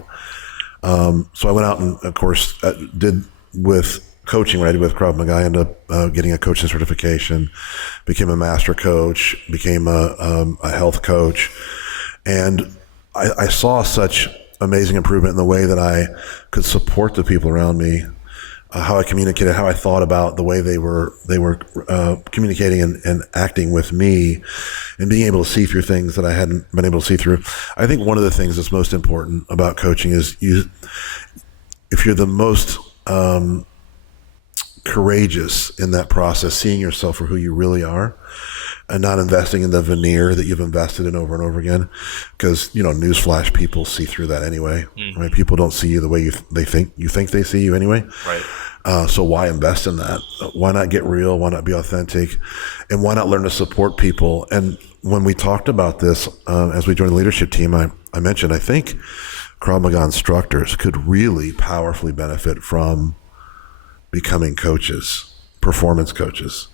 So I went out and, of course, did with coaching what I did with Krav Maga. I ended up getting a coaching certification, became a master coach, became a health coach, and I saw such amazing improvement in the way that I could support the people around me, how I communicated, how I thought about the way they were communicating and acting with me, and being able to see through things that I hadn't been able to see through. I think one of the things that's most important about coaching is if you're the most courageous in that process, seeing yourself for who you really are, and not investing in the veneer that you've invested in over and over again, because newsflash, people see through that anyway. Right? People don't see you the way you think they see you anyway. Right. So why invest in that? Why not get real? Why not be authentic? And why not learn to support people? And when we talked about this as we joined the leadership team, I mentioned I think Krav Maga instructors could really powerfully benefit from becoming coaches, performance coaches.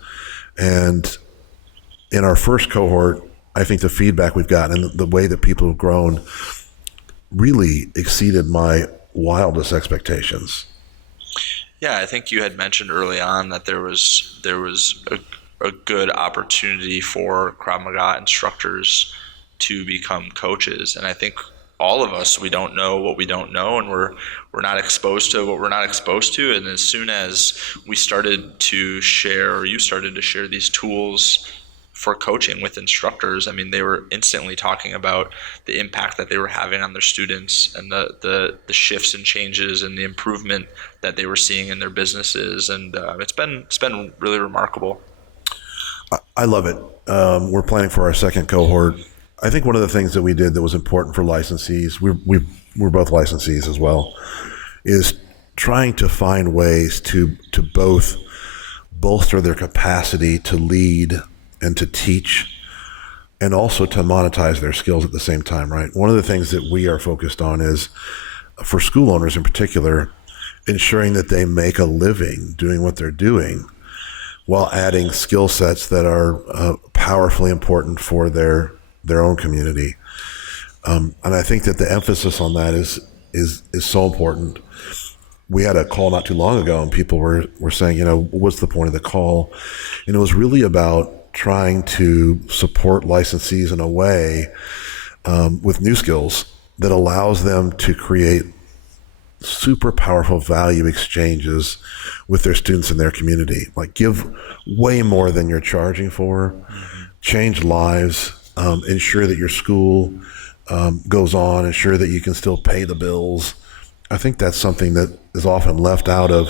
And in our first cohort, I think the feedback we've gotten and the way that people have grown really exceeded my wildest expectations. Yeah, I think you had mentioned early on that there was a good opportunity for Krav Maga instructors to become coaches, and I think all of us, we don't know what we don't know, and we're not exposed to what we're not exposed to. And as soon as we started to share, or you started to share these tools for coaching with instructors, I mean, they were instantly talking about the impact that they were having on their students and the shifts and changes and the improvement that they were seeing in their businesses. And it's been really remarkable. I love it. We're planning for our second cohort. I think one of the things that we did that was important for licensees, we're both licensees as well, is trying to find ways to both bolster their capacity to lead and to teach, and also to monetize their skills at the same time, right? One of the things that we are focused on is, for school owners in particular, ensuring that they make a living doing what they're doing while adding skill sets that are powerfully important for their own community. And I think that the emphasis on that is so important. We had a call not too long ago, and people were saying, what's the point of the call? And it was really about trying to support licensees in a way with new skills that allows them to create super powerful value exchanges with their students in their community. Like, give way more than you're charging for, change lives, ensure that your school goes on, ensure that you can still pay the bills. I think that's something that is often left out of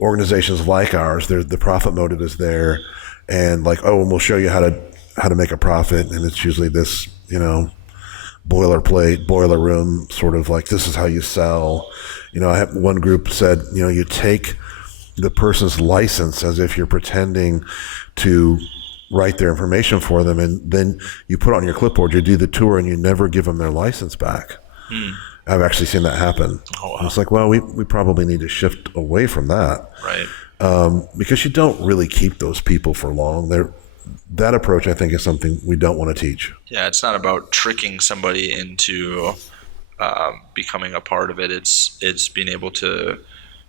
organizations like ours. The profit motive is there, and we'll show you how to make a profit, and it's usually this, boilerplate, boiler room, sort of like, this is how you sell. I have one group said, you take the person's license as if you're pretending to write their information for them, and then you put it on your clipboard, you do the tour, and you never give them their license back. I've actually seen that happen. Oh, wow. And it's like, well, we probably need to shift away from that. Right. because you don't really keep those people for long. That approach, I think, is something we don't want to teach. Yeah, it's not about tricking somebody into becoming a part of it. It's being able to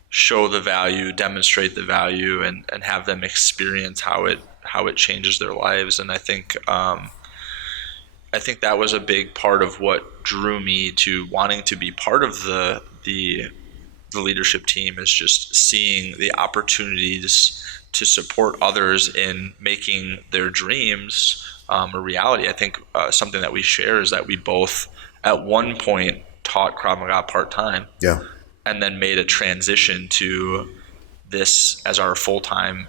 show the value, demonstrate the value, and have them experience how it changes their lives. And I think that was a big part of what drew me to wanting to be part of the leadership team, is just seeing the opportunities to support others in making their dreams a reality. I think something that we share is that we both at one point taught Krav Maga part-time, and then made a transition to this as our full-time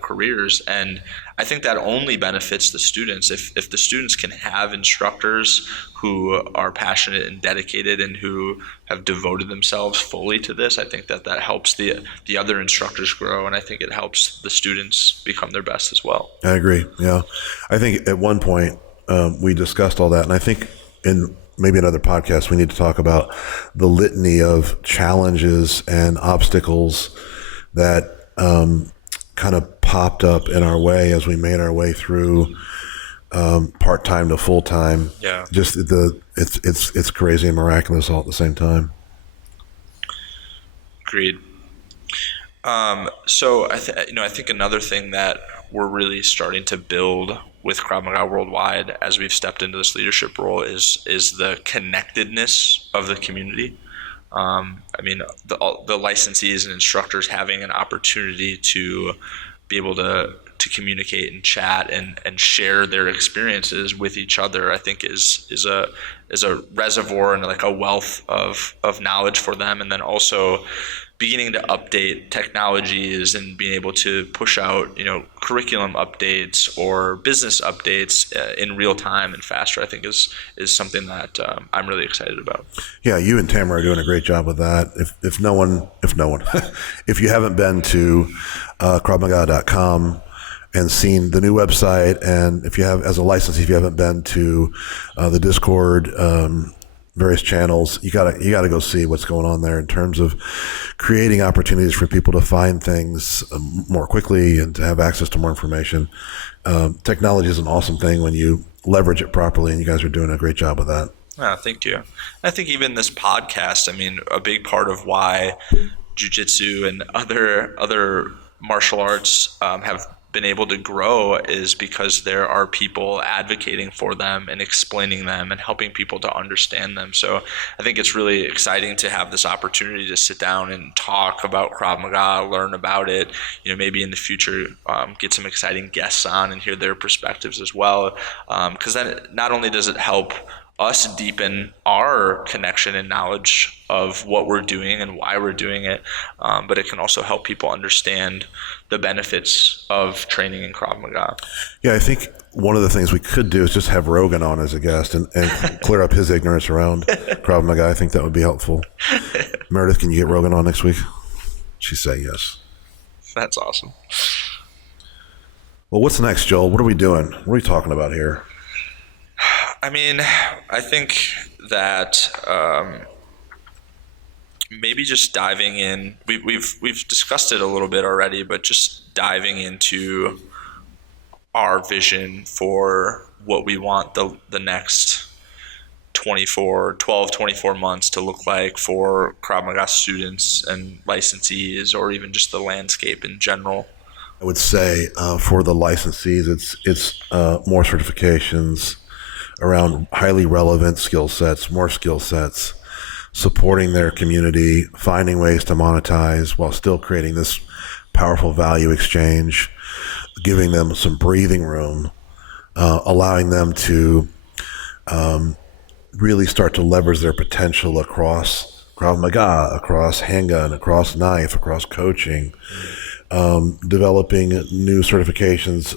careers. And I think that only benefits the students. If the students can have instructors who are passionate and dedicated and who have devoted themselves fully to this, I think that helps the other instructors grow, and I think it helps the students become their best as well. I agree. Yeah. I think at one point we discussed all that, and I think in maybe another podcast we need to talk about the litany of challenges and obstacles that kind of popped up in our way as we made our way through part-time to full-time. Yeah. Just it's crazy and miraculous all at the same time. Agreed. So I think another thing that we're really starting to build with Krav Maga Worldwide as we've stepped into this leadership role is the connectedness of the community. The licensees and instructors having an opportunity to be able to communicate and chat and share their experiences with each other, I think is a reservoir and like a wealth of knowledge for them. And then also beginning to update technologies and being able to push out, curriculum updates or business updates in real time and faster, I think is something that I'm really excited about. Yeah, you and Tamara are doing a great job with that. If if you haven't been to KravMaga.com and seen the new website, and if you have, as a licensee, if you haven't been to the Discord, various channels, you gotta go see what's going on there in terms of creating opportunities for people to find things more quickly and to have access to more information. Technology is an awesome thing when you leverage it properly, and you guys are doing a great job with that. Thank you. I think even this podcast, a big part of why jiu-jitsu and other martial arts have been able to grow is because there are people advocating for them and explaining them and helping people to understand them. So I think it's really exciting to have this opportunity to sit down and talk about Krav Maga, learn about it, maybe in the future get some exciting guests on and hear their perspectives as well. Because then not only does it help us deepen our connection and knowledge of what we're doing and why we're doing it, but it can also help people understand the benefits of training in Krav Maga. Yeah, I think one of the things we could do is just have Rogan on as a guest and clear up his ignorance around Krav Maga. I think that would be helpful. Meredith, can you get Rogan on next week? She'd say yes. That's awesome. Well, what's next, Joel? What are we doing? What are we talking about here? I think that maybe just diving in. We've discussed it a little bit already, but just diving into our vision for what we want the next 12, 24 months to look like for Krav Maga students and licensees, or even just the landscape in general. I would say for the licensees, it's more certifications around highly relevant skill sets, more skill sets, supporting their community, finding ways to monetize while still creating this powerful value exchange, giving them some breathing room, allowing them to really start to leverage their potential across Krav Maga, across handgun, across knife, across coaching. Developing new certifications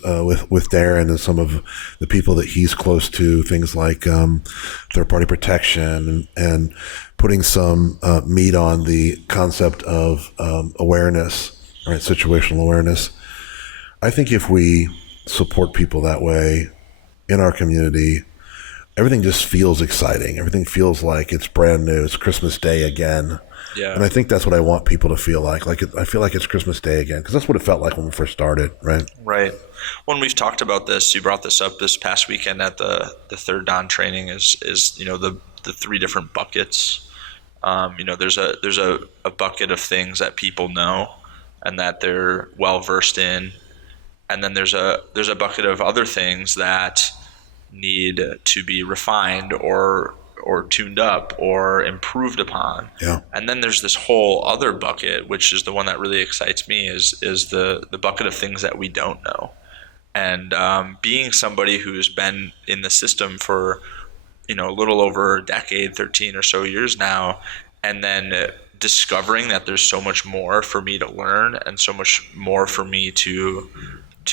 with Darren and some of the people that he's close to, things like third-party protection, and putting some meat on the concept of awareness, right? Situational awareness. I think if we support people that way in our community, everything just feels exciting. Everything feels like it's brand new. It's Christmas Day again. Yeah. And I think that's what I want people to feel like. I feel like it's Christmas Day again, because that's what it felt like when we first started, right? Right. When we've talked about this, you brought this up this past weekend at the third Dan training is the three different buckets. There's a bucket of things that people know and that they're well versed in, and then there's a bucket of other things that need to be refined or tuned up or improved upon. Yeah. And then there's this whole other bucket, which is the one that really excites me, is the bucket of things that we don't know. And being somebody who's been in the system for a little over a decade, 13 or so years now, and then discovering that there's so much more for me to learn and so much more for me to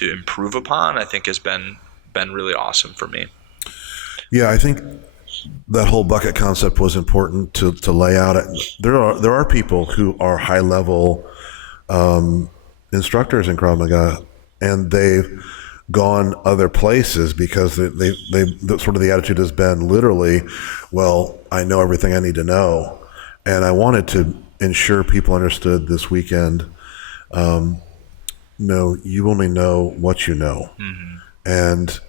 improve upon, I think has been really awesome for me. Yeah, I think that whole bucket concept was important to lay out. There are people who are high level instructors in Krav Maga, and they've gone other places because they sort of the attitude has been literally, well, I know everything I need to know. And I wanted to ensure people understood this weekend, no, you only know what you know. Mm-hmm. And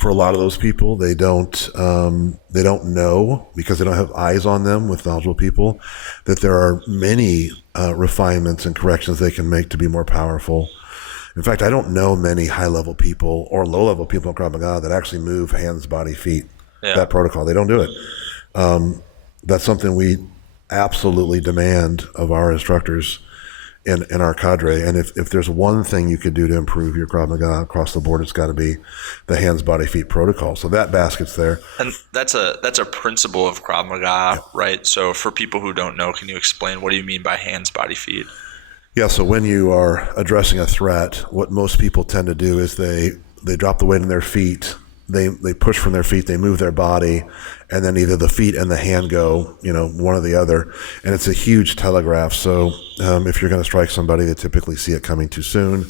for a lot of those people, they don't know, because they don't have eyes on them with knowledgeable people, that there are many refinements and corrections they can make to be more powerful. In fact, I don't know many high-level people or low-level people in Krav Maga that actually move hands, body, feet, that protocol. They don't do it. That's something we absolutely demand of our instructors in our cadre. And if there's one thing you could do to improve your Krav Maga across the board, it's got to be the hands, body, feet protocol. So that basket's there. And that's a principle of Krav Maga, right? So for people who don't know, can you explain what do you mean by hands, body, feet? Yeah, so when you are addressing a threat, what most people tend to do is they drop the weight in their feet, they push from their feet, they move their body, and then either the feet and the hand go, one or the other, and it's a huge telegraph. So if you're going to strike somebody, they typically see it coming too soon,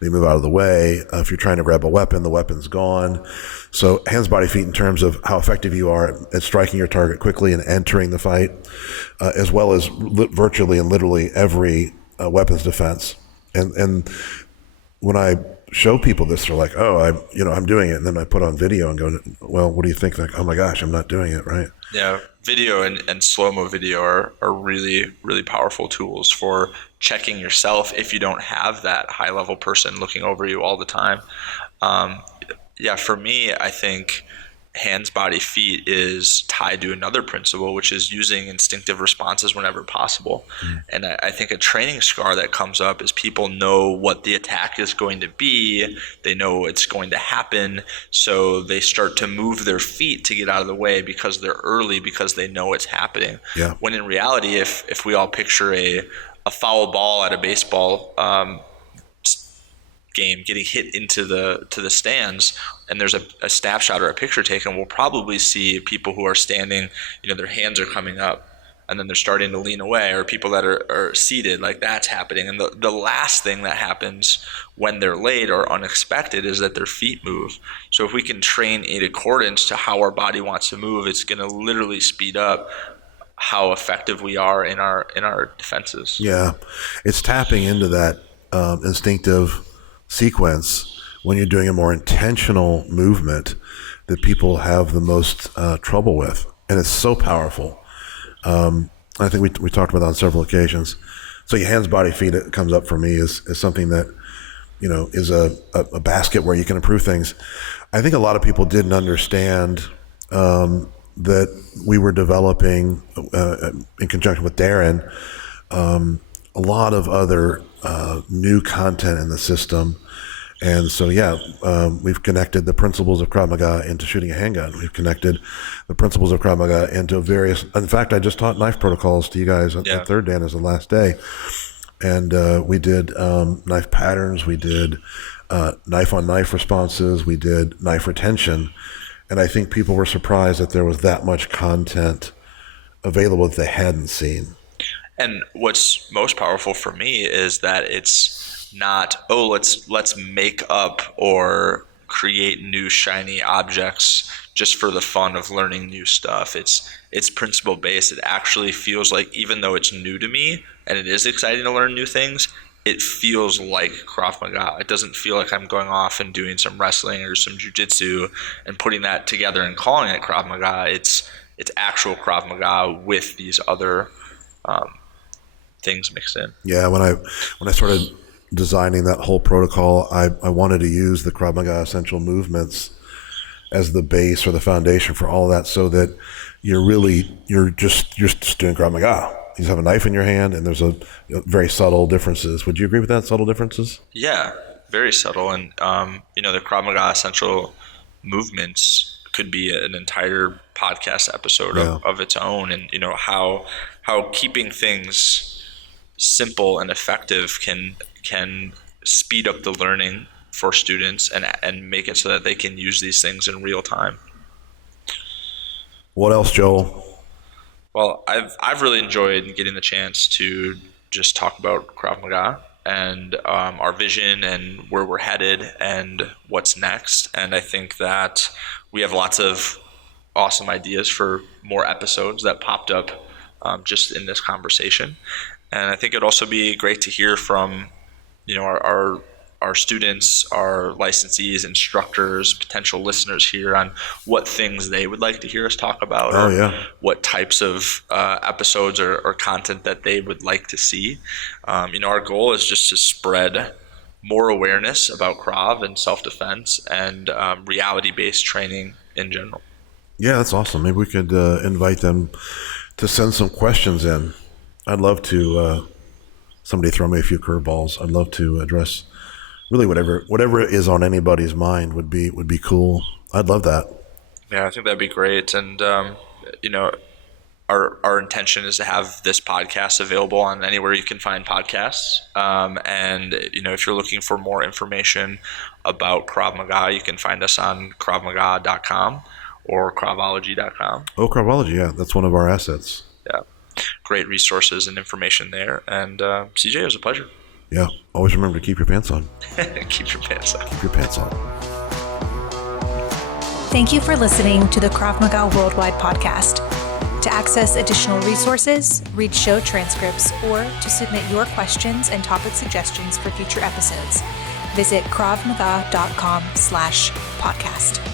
they move out of the way. If you're trying to grab a weapon, the weapon's gone. So hands, body, feet in terms of how effective you are at striking your target quickly and entering the fight, as well as virtually and literally every weapons defense. And when I show people this, they're like, oh, I'm doing it. And then I put on video and go, well, what do you think? Like, oh my gosh, I'm not doing it, right? Yeah, video and slow-mo video are really, really powerful tools for checking yourself if you don't have that high-level person looking over you all the time. For me, I think hands, body, feet is tied to another principle, which is using instinctive responses whenever possible. Mm. And I think a training scar that comes up is people know what the attack is going to be. They know it's going to happen. So they start to move their feet to get out of the way because they're early, because they know it's happening. Yeah. When in reality, if we all picture a foul ball at a baseball game getting hit into the stands, and there's a staff shot or a picture taken, we'll probably see people who are standing, their hands are coming up and then they're starting to lean away, or people that are seated, like that's happening. And the last thing that happens when they're late or unexpected is that their feet move. So if we can train in accordance to how our body wants to move, it's going to literally speed up how effective we are in our defenses. Yeah, it's tapping into that instinctive sequence when you're doing a more intentional movement that people have the most trouble with, and it's so powerful. I think we talked about that on several occasions. So your hands, body, feet, it comes up for me is something that is a basket where you can improve things. I think a lot of people didn't understand that we were developing in conjunction with Darren a lot of other new content in the system. And so, we've connected the principles of Krav Maga into shooting a handgun. We've connected the principles of Krav Maga into various. In fact, I just taught knife protocols to you guys at Third Dan as the last day. And we did knife patterns. We did knife on knife responses. We did knife retention. And I think people were surprised that there was that much content available that they hadn't seen. And what's most powerful for me is that it's not, let's make up or create new shiny objects just for the fun of learning new stuff. It's principle based. It actually feels like, even though it's new to me and it is exciting to learn new things, it feels like Krav Maga. It doesn't feel like I'm going off and doing some wrestling or some jiu-jitsu and putting that together and calling it Krav Maga. It's actual Krav Maga with these other things mixed in. Yeah, when I started designing that whole protocol, I wanted to use the Krav Maga essential movements as the base or the foundation for all of that, so that you're just doing Krav Maga. You just have a knife in your hand, and there's a very subtle differences. Would you agree with that, subtle differences? Yeah, very subtle. And the Krav Maga essential movements could be an entire podcast episode of its own. And how keeping things simple and effective can speed up the learning for students and make it so that they can use these things in real time. What else, Joel? Well, I've really enjoyed getting the chance to just talk about Krav Maga and our vision and where we're headed and what's next. And I think that we have lots of awesome ideas for more episodes that popped up just in this conversation. And I think it'd also be great to hear from our students, our licensees, instructors, potential listeners here on what things they would like to hear us talk about, what types of episodes or content that they would like to see. Our goal is just to spread more awareness about Krav and self-defense and reality-based training in general. Yeah, that's awesome. Maybe we could invite them to send some questions in. I'd love to somebody throw me a few curveballs. I'd love to address really whatever is on anybody's mind would be cool. I'd love that. Yeah, I think that'd be great. And our intention is to have this podcast available on anywhere you can find podcasts. And if you're looking for more information about Krav Maga, you can find us on KravMaga.com or Kravology.com. Oh, Kravology, yeah, that's one of our assets. Yeah, great resources and information there. And CJ, it was a pleasure. Yeah, always remember to keep your pants on. Keep your pants on. Keep your pants on. Thank you for listening to the Krav Maga Worldwide Podcast. To access additional resources, read show transcripts, or to submit your questions and topic suggestions for future episodes, visit KravMaga.com/podcast.